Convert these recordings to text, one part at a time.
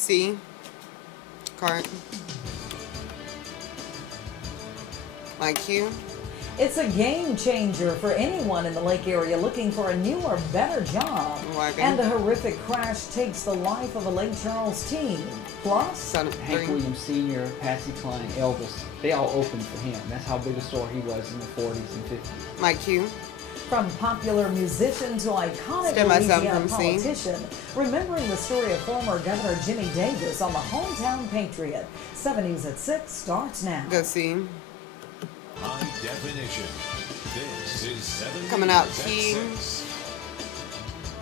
C. Cart. My Q. It's a game changer for anyone in the Lake area looking for a new or better job. And a horrific crash takes the life of a Lake Charles teen. Plus, Hank Williams Sr., Patsy Cline, Elvis, they all opened for him. That's how big a star he was in the 40s and 50s. My Q. From popular musician to iconic Louisiana politician, remembering the story of former Governor Jimmy Davis on the Hometown Patriot. 7 News at 6 starts now. Go see. High definition. This is 7 Coming out key.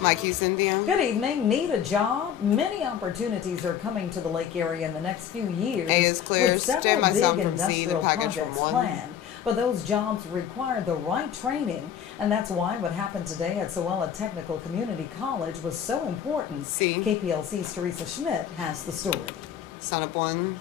My Q, Cynthia. Good evening. Need a job? Many opportunities are coming to the Lake area in the next few years. A is clear. Stand by sound from C, the package from 1. Planned. But those jobs require the right training, and that's why what happened today at Sewella Technical Community College was so important. C. KPLC's Teresa Schmidt has the story. Sign up 1.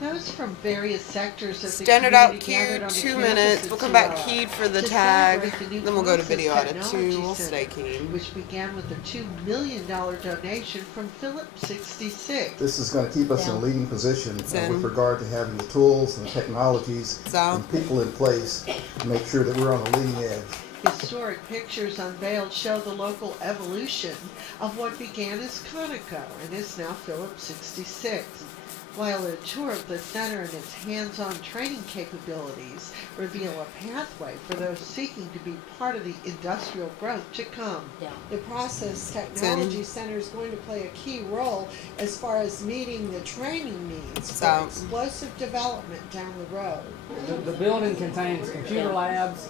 Those from various sectors of the Standard out community queued, 2 minutes. We'll come back keyed for the tag. Then we'll go to video out of 2. We'll stay keyed. Which began with a $2 million donation from Philip 66. This is going to keep us in a leading position with regard to having the tools and the technologies and people in place to make sure that we're on the leading edge. Historic pictures unveiled show the local evolution of what began as Conoco and is now Philip 66. While a tour of the center and its hands-on training capabilities reveal a pathway for those seeking to be part of the industrial growth to come. The Process Technology Center is going to play a key role as far as meeting the training needs for explosive development down the road. The building contains computer labs,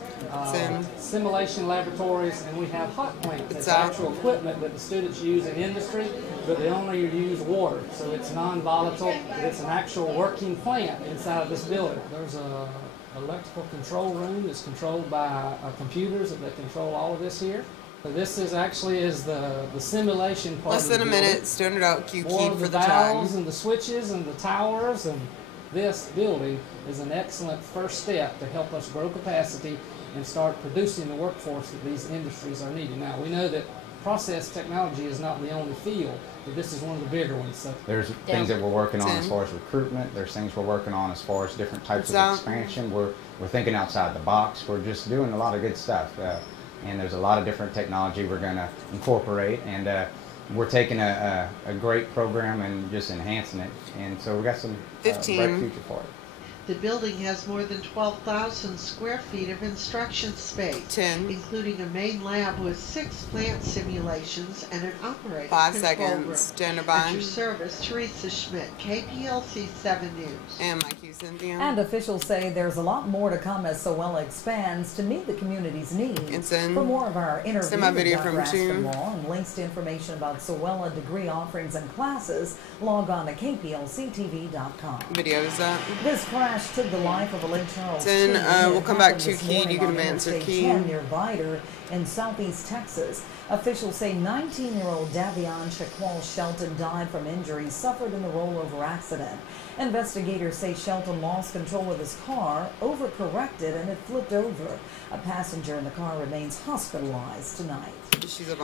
simulation laboratories, and we have hot plants. It's actual equipment that the students use in industry, but they only use water, so it's non-volatile. It's an actual working plant inside of this building. There's a electrical control room that's controlled by computers that control all of this here. So this is actually the simulation part. Less than a minute. Standard out Q key for the valves and the switches and the towers, and this building is an excellent first step to help us grow capacity and start producing the workforce that these industries are needing. Now we know that process technology is not the only field, but this is one of the bigger ones. So there's things that we're working on as far as recruitment. There's things we're working on as far as different types of expansion. We're thinking outside the box. We're just doing a lot of good stuff. And there's a lot of different technology we're going to incorporate. And we're taking a great program and just enhancing it. And so we've got some bright future for it. The building has more than 12,000 square feet of instruction space, including a main lab with 6 plant simulations and an operating 5 seconds. Stand by. At your service, Teresa Schmidt, KPLC 7 News. And my Q, Cynthia. And officials say there's a lot more to come as Sewella expands to meet the community's needs. For more of our interview with Dr. Aspinwall and links to information about Sewella degree offerings and classes, log on to KPLC-TV.com. Videos up. This crash took the life of a Lake Charles teen. We'll come back to keyed. You can answer keyed. Near Vidor in southeast Texas. Officials say 19-year-old Davion Shaquall Shelton died from injuries suffered in the rollover accident. Investigators say Shelton lost control of his car, overcorrected, and it flipped over. A passenger in the car remains hospitalized tonight.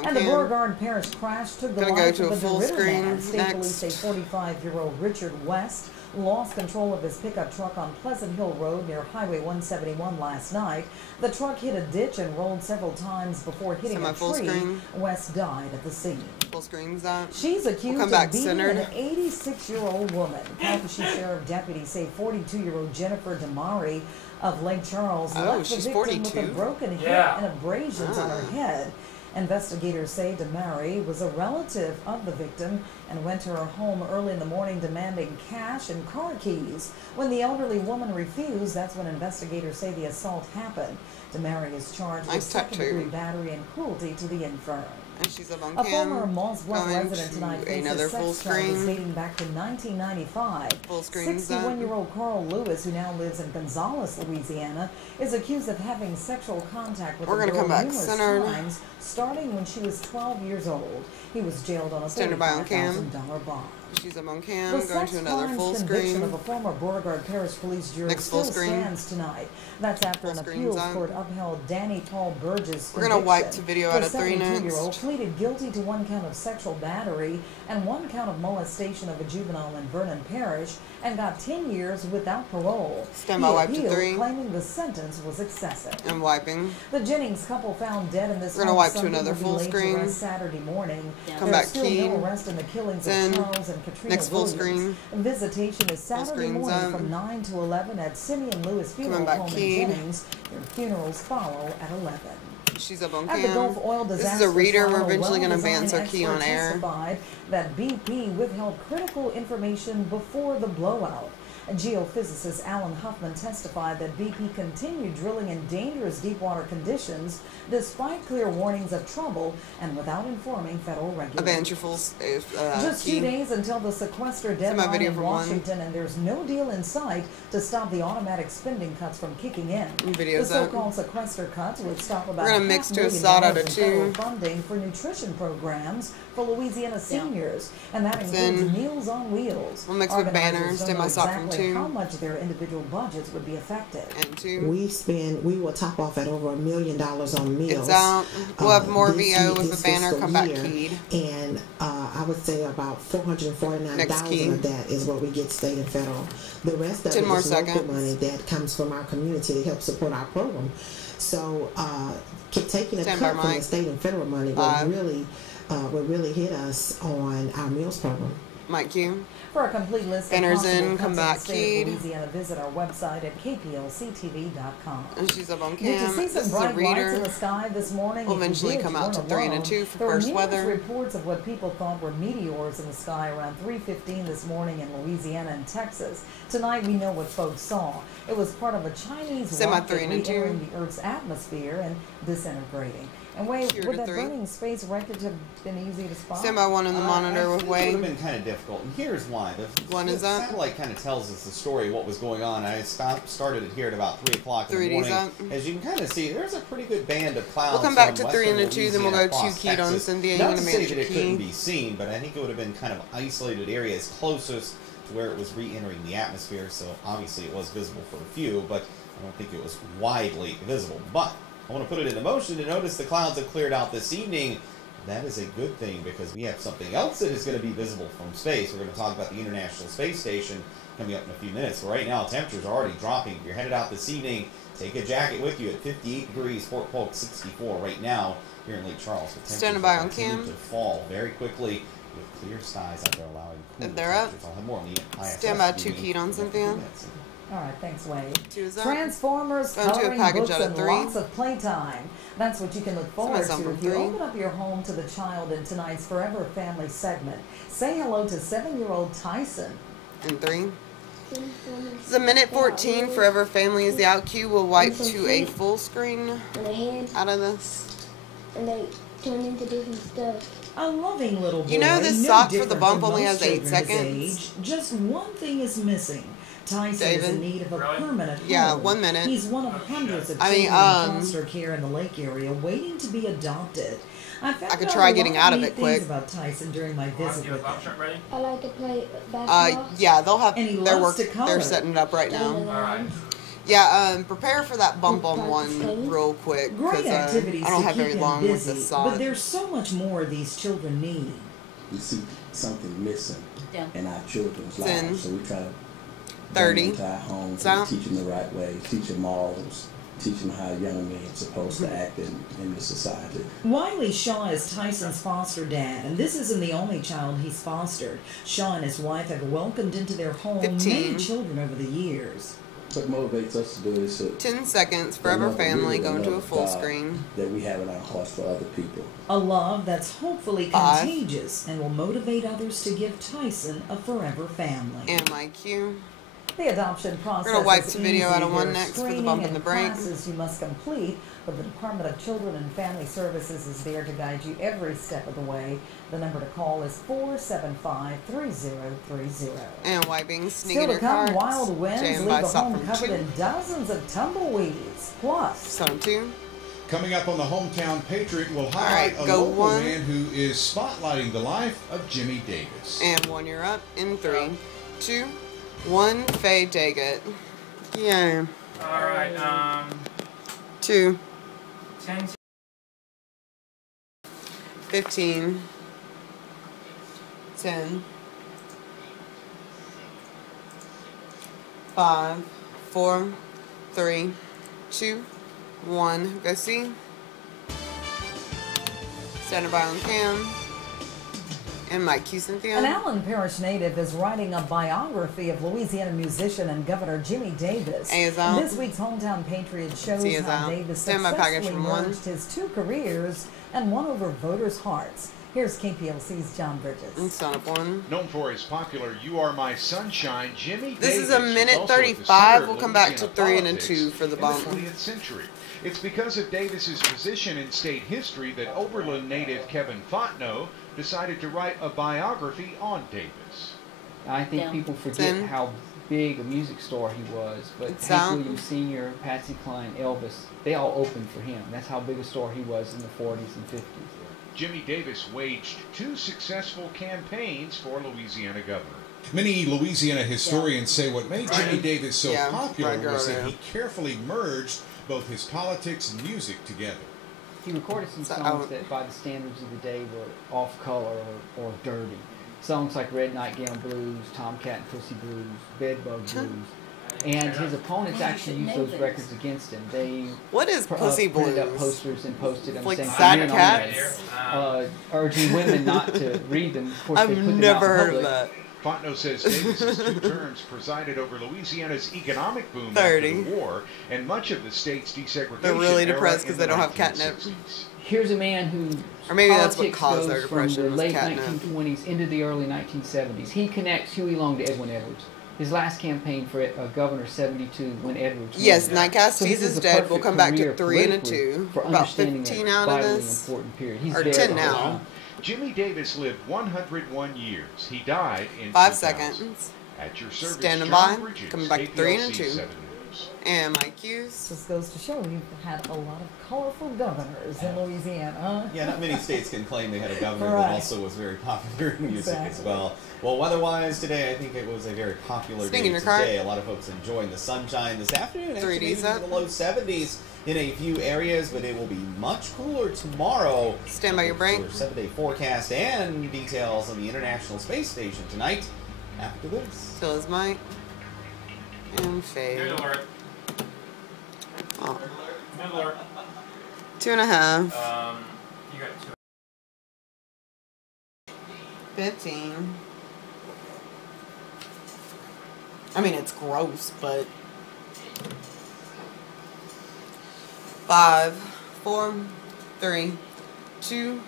And the Beauregard Parish crash took the life of a DeRitter man. State police say 45-year-old Richard West lost control of his pickup truck on Pleasant Hill Road near Highway 171 last night. The truck hit a ditch and rolled several times before hitting a tree. West died at the scene. Full screen's up. She's accused of beating an 86-year-old woman. Calcasieu Sheriff deputies say 42-year-old Jennifer Damari of Lake Charles left the victim with a broken hip and abrasions on her head. Investigators say Damari was a relative of the victim and went to her home early in the morning demanding cash and car keys. When the elderly woman refused, that's when investigators say the assault happened. Damari is charged with second-degree battery and cruelty to the infirm. And she's up on a former Moss Bluff resident tonight faces sex charges dating back to 1995. 61-year-old Carl Lewis, who now lives in Gonzales, Louisiana, is accused of having sexual contact with a girl numerous times, starting when she was 12 years old. He was jailed on a $35,000 bond. She's up on cam, going to another full screen. Of a former Beauregard Parish Police juror still stands tonight. That's after an appeals court upheld Danny Paul Burgess' We're going to wipe to video out of 3 next. The 72-year-old pleaded guilty to 1 count of sexual battery and 1 count of molestation of a juvenile in Vernon Parish and got 10 years without parole. Stand by, wipe to 3. Claiming the sentence was excessive. And wiping. The Jennings couple found dead in this We're going to wipe to another full screen. Saturday morning. Come back, key. No arrest in the killings of Charles and Katrina next full Williams. screen. Visitation is Saturday morning from 9 to 11 at Simeon Lewis Funeral Home in Jennings. Their funerals follow at 11. She's up on At cam. the Gulf Oil This is a reader. We're eventually going to advance our key on air. Testified that BP withheld critical information before the blowout. Geophysicist Alan Huffman testified that BP continued drilling in dangerous deepwater conditions despite clear warnings of trouble and without informing federal regulators. Just 2 days until the sequester deadline in Washington, and there's no deal in sight to stop the automatic spending cuts from kicking in. The so-called sequester cuts would stop about $500 million in federal funding for nutrition programs for Louisiana seniors, and that includes Meals on Wheels. We'll mix with banners. Did my sock from 2. How much their individual budgets would be affected. And 2. We will top off at over $1 million on meals. It's out. We'll have more VO with the banner. Come back, keyed. And I would say about $449,000 of that is what we get state and federal. The rest of it is local money that comes from our community to help support our program. So taking a cut from the state and federal money will really hit us on our meals program. Mike Q. For a complete list of possible cuts in the state of Louisiana, visit our website at KPLC-TV.com. And she's up on cam. Did you see some bright lights in the sky this morning? We'll eventually come out to 3 and 2 for first weather. There were reports of what people thought were meteors in the sky around 3:15 this morning in Louisiana and Texas. Tonight we know what folks saw. It was part of a Chinese rocket re-entering the Earth's atmosphere and disintegrating. And Wade, would that burning space wreckage have been easy to spot? Stand by 1 in the monitor with Wade. It would have been kind of difficult, and here's why. The satellite kind of tells us the story of what was going on. I started it here at about 3 o'clock in the morning. As you can kind of see, there's a pretty good band of clouds. We'll come back to 3 and 2, then we'll go 2 keyed on Cynthia. Not to say that it couldn't be seen, but I think it would have been kind of isolated areas closest to where it was re-entering the atmosphere, so obviously it was visible for a few, but I don't think it was widely visible. But I want to put it into motion to notice the clouds have cleared out this evening. That is a good thing because we have something else that is going to be visible from space. We're going to talk about the International Space Station coming up in a few minutes. But right now, temperatures are already dropping. If you're headed out this evening, take a jacket with you at 58 degrees, Fort Polk 64 right now here in Lake Charles. Standing by on cam. To fall very quickly with clear skies out there allowing cool they're up. I'll have more on the ISS. Stand by 2 keyed on Cynthia. All right, thanks, Wade. 2 is up. Transformers, coloring books, and lots of playtime. That's what you can look forward to if you open up your home to the child in tonight's Forever Family segment. Say hello to 7-year-old Tyson. And 3. This is a minute 14. Forever Family is the out cue. We'll wipe to a full screen out of this. And they turn into different stuff. A loving little boy. You know this sock for the bump only has 8 seconds? Just one thing is missing. Tyson is in need of a permanent home. Yeah, 1 minute. He's one of hundreds of children in foster care in the Lake area waiting to be adopted. I could try getting out of it quick. About Tyson during my visit with him. I like to play basketball. Yeah, they'll have they're setting it up right now. Alright. Yeah, prepare for that bump on one real quick because activities I don't have very long with this song. But there's so much more these children need. We see something missing in our children's lives, so we try to 30 into our homes and teach them the right way, teach them morals, teach them how young men are supposed to act in the society. Wiley Shaw is Tyson's foster dad, and this isn't the only child he's fostered. Shaw and his wife have welcomed into their home 15. many children over the years. What motivates us to do is 10 seconds, Forever Family, going to a full screen. That we have in our hearts for other people. A love that's hopefully contagious and will motivate others to give Tyson a forever family. And my cue. The adoption process We're going to wipe is the video easy. out of one next for the bump and the break. Classes you must complete, but the Department of Children and Family Services is there to guide you every step of the way. The number to call is 475-3030. And wiping, sneak Still in to your come, cards. wild winds leave the home covered in dozens of tumbleweeds. Plus, Zone 2. Coming up on the Hometown Patriot, we'll highlight a local man who is spotlighting the life of Jimmy Davis. And 1 year up in 3, 2, 1. Faye Daggett. Yeah. All right. 2. 10. 15. 10. 5, 4, 3, 2, 1. Go see. Standing by on cam. And Mike Q. Cynthia. An Allen Parish native is writing a biography of Louisiana musician and Governor Jimmy Davis. This week's Hometown Patriot shows how Davis successfully merged his 2 careers and won over voters' hearts. Here's KPLC's John Bridges. Son of one. Known for his popular "You Are My Sunshine," Jimmy This Davis is a minute 35. We'll come back to 3 and 2 for the bump. In the 20th century. It's because of Davis's position in state history that Oberlin native Kevin Fontenot decided to write a biography on Davis. I think people forget how big a music star he was, but Hank Williams Sr., Patsy Cline, Elvis, they all opened for him. That's how big a star he was in the 40s and 50s. Jimmy Davis waged 2 successful campaigns for Louisiana governor. Many Louisiana historians say what made Jimmy Davis so popular was that he carefully merged both his politics and music together. He recorded some songs that, by the standards of the day, were off-color or dirty. Songs like Red Nightgown Blues, Tomcat and Pussy Blues, Bedbug Blues. And his opponents actually used those records against him. They printed up posters and posted them saying men only, urging women not to read them. Of course, they put them out in public. Fontenot says Davis's 2 terms presided over Louisiana's economic boom after the war and much of the state's desegregation. They're really depressed because they don't have catnip. Here's a man who that's what caused their depression. From the late 1920s into the early 1970s. He connects Huey Long to Edwin Edwards. His last campaign for governor 72 when Edwards won. Yes, Nightcast is dead. We'll come back to 3 and 2. For about 15 out of this. Important period. He's or 10 now. Jimmy Davis lived 101 years. He died in 5 seconds. At your service, standing John by. Bridges, Coming back to 3 and 2. 7 And Mike Hughes. This goes to show you've had a lot of colorful governors in Louisiana. Yeah, not many states can claim they had a governor that also was very popular in music as well. Well, weather-wise today, I think it was a very popular day today. A lot of folks enjoying the sunshine this afternoon. Actually, in the low 70s in a few areas, but it will be much cooler tomorrow. Stand by your break. 7-day forecast and details on the International Space Station tonight. After this. So is Mike and Faye. Oh. 2.5. You got 2. 15. I mean, it's gross, but 5, 4, 3, 2,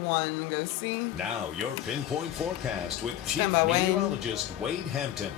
1. Go see. Now your pinpoint forecast with Chief Meteorologist Wade Hampton.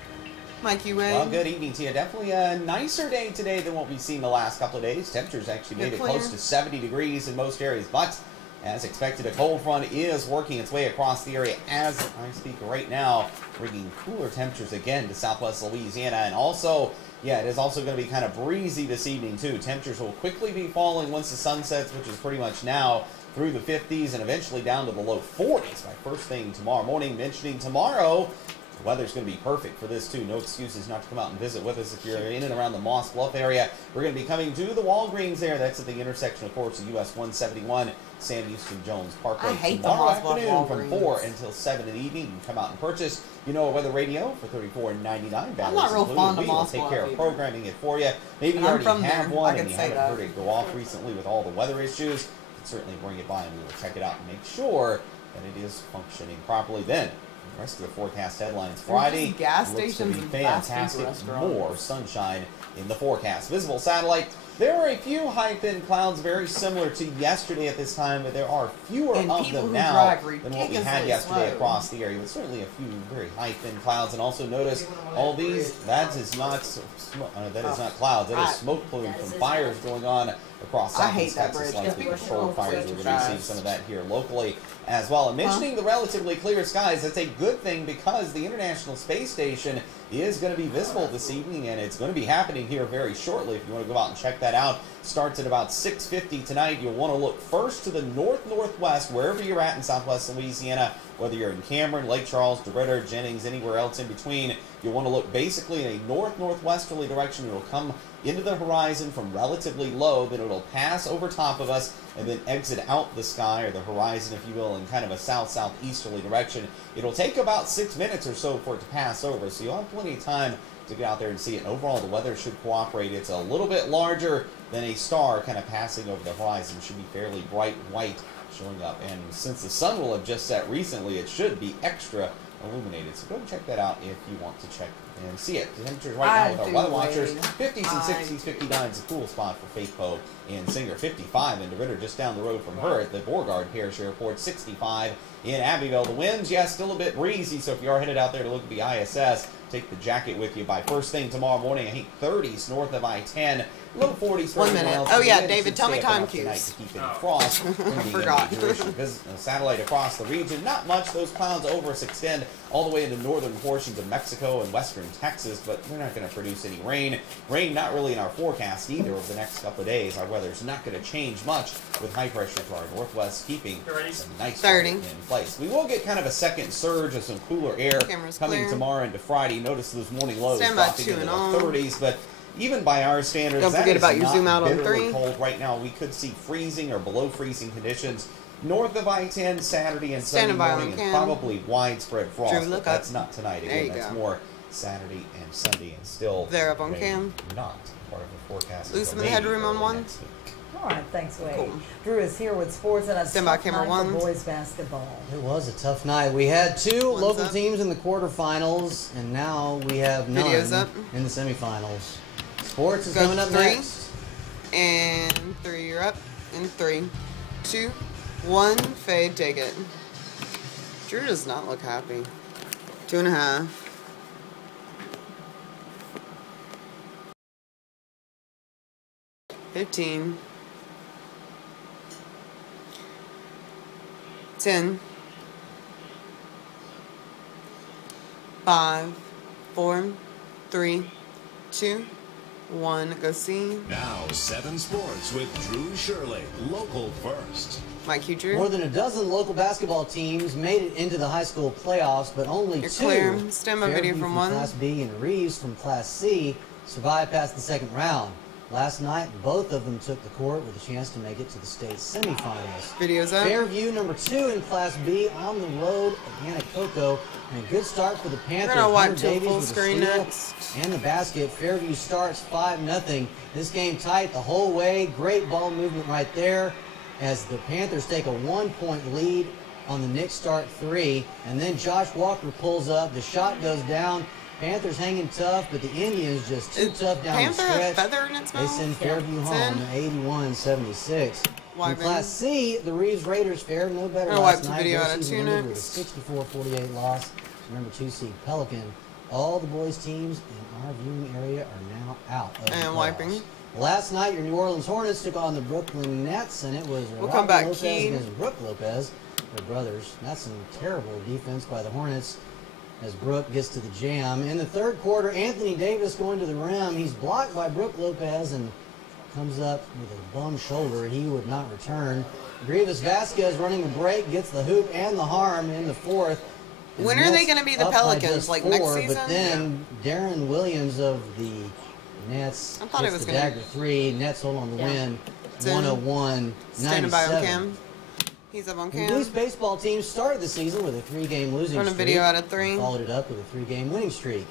Mikey Wade. Well, good evening to you. Definitely a nicer day today than what we've seen the last couple of days. Temperatures actually made it close to 70 degrees in most areas, but as expected, a cold front is working its way across the area as I speak right now, bringing cooler temperatures again to southwest Louisiana. And also, yeah, it is also going to be kind of breezy this evening, too. Temperatures will quickly be falling once the sun sets, which is pretty much now, through the 50s and eventually down to the low 40s by first thing tomorrow morning. Mentioning tomorrow, the weather's going to be perfect for this, too. No excuses not to come out and visit with us if you're in and around the Moss Bluff area. We're going to be coming to the Walgreens there. That's at the intersection, of course, of US 171, Sam Houston Jones Parkway. I hate tomorrow the Moss afternoon Bluff from 4 until 7 in the evening. You can come out and purchase, Weather Radio for $34.99. I'm not real fond of Moss Bluff. We will take care of programming it for you. Maybe you already have one and you haven't heard it go off recently with all the weather issues. You can certainly bring it by and we will check it out and make sure that it is functioning properly. Then, the rest of the forecast headlines Friday looks to be fantastic. More sunshine in the forecast. Visible satellite. There are a few high-thin clouds very similar to yesterday at this time, but there are fewer of them now than what we had yesterday across the area. But certainly a few very high-thin clouds. And also notice all these, that is not clouds. That is smoke plume from fires going on across Southeast Texas likely controlled fires. We're going to be seeing some of that here locally as well. And mentioning the relatively clear skies, that's a good thing because the International Space Station is going to be visible this evening, and it's going to be happening here very shortly. If you want to go out and check that out, starts at about 6:50 tonight. You'll want to look first to the north-northwest, wherever you're at in Southwest Louisiana, whether you're in Cameron, Lake Charles, DeRidder, Jennings, anywhere else in between. You'll want to look basically in a north-northwesterly direction. It'll come into the horizon from relatively low, then it'll pass over top of us and then exit out the sky, or the horizon, if you will, in kind of a south-southeasterly direction. It'll take about 6 minutes or so for it to pass over, so you'll have plenty of time to get out there and see it. And overall, the weather should cooperate. It's a little bit larger than a star kind of passing over the horizon. It should be fairly bright white showing up. And since the sun will have just set recently, it should be extra illuminated. So go and check that out if you want to check and see it. The temperatures right now with our weather watchers, 50s and 60s, 59 is a cool spot for Faith Poe in Singer, 55 in DeRidder, just down the road from her at the Beauregard Parish Airport, 65 in Abbeville. The winds, still a bit breezy, so if you are headed out there to look at the ISS, take the jacket with you by first thing tomorrow morning. I think 30s north of I-10, low 40s. 1 minute. Oh yeah, David, tell me time cues. To keep it frost. Forgot. Satellite across the region. Not much. Those clouds over us extend all the way into northern portions of Mexico and western Texas, but we're not going to produce any rain. Rain not really in our forecast either over the next couple of days. Our weather's not going to change much with high pressure to our northwest, keeping some nice weather in place. We will get kind of a second surge of some cooler air coming tomorrow into Friday. Notice those morning lows dropping into the 30s, but even by our standards, don't forget about your zoom out on 3. Cold right now. We could see freezing or below freezing conditions north of I-10 Saturday and Sunday morning, and probably widespread frost. But that's not tonight. Again, that's more Saturday and Sunday, and still there up on cam. Not part of the forecast. Loosen the headroom on 1. All right, thanks, Wade. Cool. Drew is here with sports and a stand by camera 1 for boys basketball. It was a tough night. We had 2 local teams in the quarterfinals, and now we have none in the semifinals. Sports is coming up next. And 3, you're up. And 3, 2, 1, fade, take it. Drew does not look happy. 2.5. $15. 10. 5, 4, 3, 2, 1. Go see. Now 7 Sports with Drew Shirley, local first. Mike, Drew. More than a dozen local basketball teams made it into the high school playoffs, but only 2. Clear. Stand by video from 1. Class B and Reeves from Class C survived past the second round. Last night, both of them took the court with a chance to make it to the state semifinals. Videos up. Fairview, number 2 in Class B, on the road at Yanacoco. And a good start for the Panthers. We're going to Hunter watch Davies full with screen a steal next. and the basket. Fairview starts 5-0. This game tight the whole way. Great ball movement right there as the Panthers take a 1-point lead on the Nick start 3. And then Josh Walker pulls up. The shot goes down. Panthers hanging tough, but the Indians just too tough down the stretch. They send Fairview home 81-76. In Class C, the Reeves Raiders fared no better last night. Their season ended with a 64-48 loss to number 2 seed Pelican. All the boys' teams in our viewing area are now out of the playoffs. Last night, your New Orleans Hornets took on the Brooklyn Nets, and it was Lopez against Brooke Lopez, their brothers. That's some terrible defense by the Hornets as Brooke gets to the jam. In the third quarter, Anthony Davis going to the rim. He's blocked by Brooke Lopez and comes up with a bum shoulder. He would not return. Grievous Vasquez running the break, gets the hoop and the harm in the fourth. When are they going to be the Pelicans? Like next season? But then Darren Williams of the Nets gets the dagger 3. Nets hold on the win. 101-97. He's up on cam. These baseball teams started the season with a 3-game losing streak. Run a video out of 3. Followed it up with a 3-game winning streak.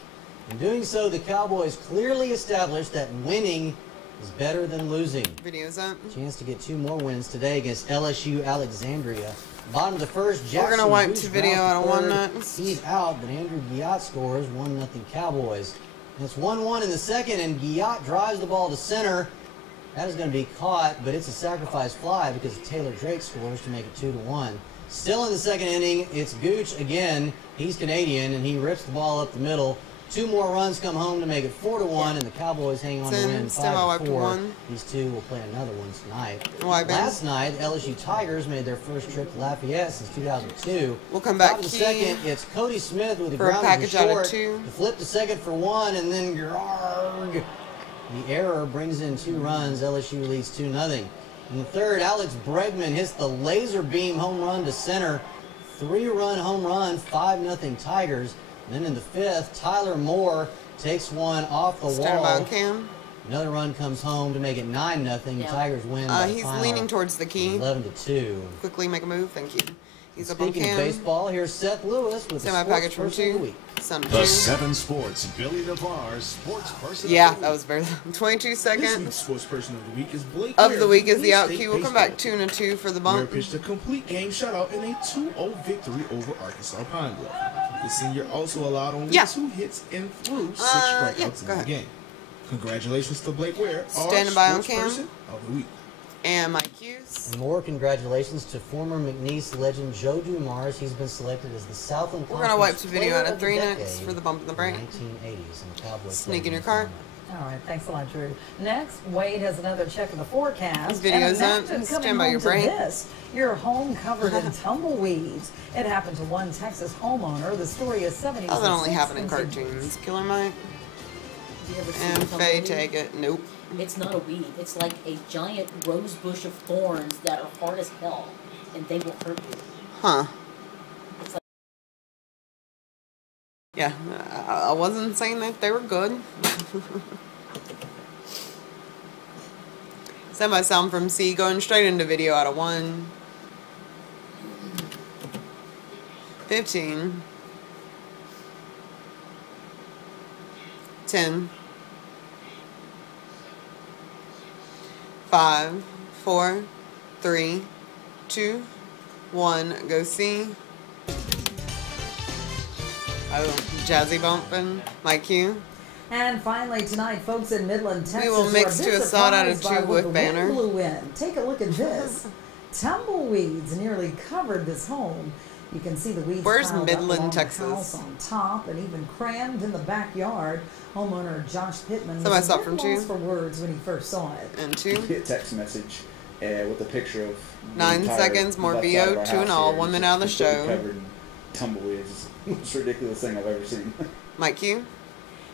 In doing so, the Cowboys clearly established that winning is better than losing. Video's up. Chance to get 2 more wins today against LSU Alexandria. Bottom of the first, Jackson. We're going to wipe 2 video out of 1 next. He's out, but Andrew Guillotte scores 1-0 Cowboys. And it's 1-1 in the second, and Guillotte drives the ball to center. That is going to be caught, but it's a sacrifice fly because Taylor Drake scores to make it 2-1. Still in the second inning, it's Gooch again. He's Canadian, and he rips the ball up the middle. 2 more runs come home to make it 4-1, and the Cowboys hang on to win 5-4. These two will play another one tonight. Last night, LSU Tigers made their first trip to Lafayette since 2002. We'll come back to the second. It's Cody Smith with a for a package short, out of 2. to flip to second for 1, and then Grarg. The error brings in 2 runs. LSU leads 2-0. In the third, Alex Bregman hits the laser beam home run to center. 3-run home run, 5-0 Tigers. And then in the fifth, Tyler Moore takes one off the wall. Cam. Another run comes home to make it 9-0. Tigers win by he's leaning towards the key. 11-2. Quickly make a move. Thank you. He's up on Speaking Cam. of baseball, here's Seth Lewis with the package from 2. of the week. The 7 Sports Billy Navarre's Sports Person. Yeah, that was very 22 seconds. This week's Sports Person of the Week is Blake. Of the week is the out cue. We'll come back 2-2 for the bump. Ware pitched a complete game shutout in a 2-0 victory over Arkansas Pine Bluff. The senior also allowed only 2 hits and threw 6 strikeouts in the game. Congratulations to Blake Ware, standing by on Cam. Person of the week. And my cues. And more congratulations to former McNeese legend Joe Dumars. He's been selected as the Southland We're going to wipe the video out of 3 next for the bump in the break. 1980s and the Cowboys. Sneak in your car. All right, thanks a lot, Drew. Next, Wade has another check of the forecast. This video's up. Stand by your break. Your home covered in tumbleweeds. It happened to one Texas homeowner. The story is 70s. Doesn't only happen in cartoons. Killer Mike. And Faye take it. Nope. It's not a weed. It's like a giant rose bush of thorns that are hard as hell, and they will hurt you. Huh. It's like yeah, I wasn't saying that they were good. Semi-sound from C, going straight into video out of 1. 15. 10. 5, 4, 3, 2, 1. Go C. Oh, jazzy bumping. My cue. And finally tonight, folks in Midland, Texas, we will mix to a sawed out of 2 with banner. Blew in. Take a look at this. Tumbleweeds nearly covered this home. You can see the weeds. Where's piled Midland, up Texas? The house on top and even crammed in the backyard. Homeowner Josh Pittman So I was saw at from loss 2 for words when he first saw it. And 2. Get text message with a picture of 9 seconds more VO, 2 and all. 1 minute out of the show. Covered in tumbleweeds. It's the most ridiculous thing I've ever seen. Mike Q.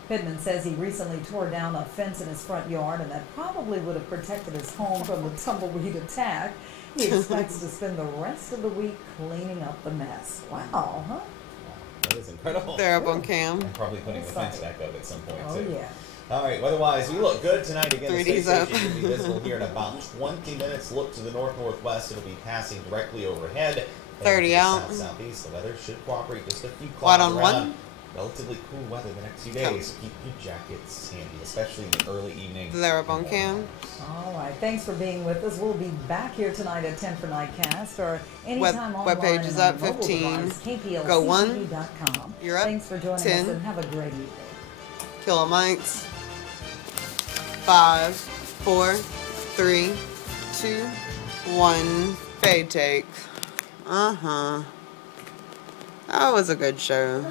Pittman says he recently tore down a fence in his front yard, and that probably would have protected his home from the tumbleweed attack. He expects to spend the rest of the week cleaning up the mess. Wow, huh? That is incredible. They're up on Cam. I'm probably putting the fence back up at some point, too. Oh, yeah. All right, weather-wise, we look good tonight. Again, the space 3D's up. station will be visible here in about 20 minutes. Look to the north-northwest. It'll be passing directly overhead. 30 out. South-southeast. The weather should cooperate. Just a few Quad clouds on around. 1. Relatively cool weather the next few days. So keep your jackets handy, especially in the early evening. They're up on Cam. All right. Thanks for being with us. We'll be back here tonight at 10 for Nightcast or anytime online. Web page is up 15. Go 1. You're up. Thanks for joining 10. us and have a great evening. Killer Mikes. 5, 4, 3, 2, 1. Fade take. That was a good show.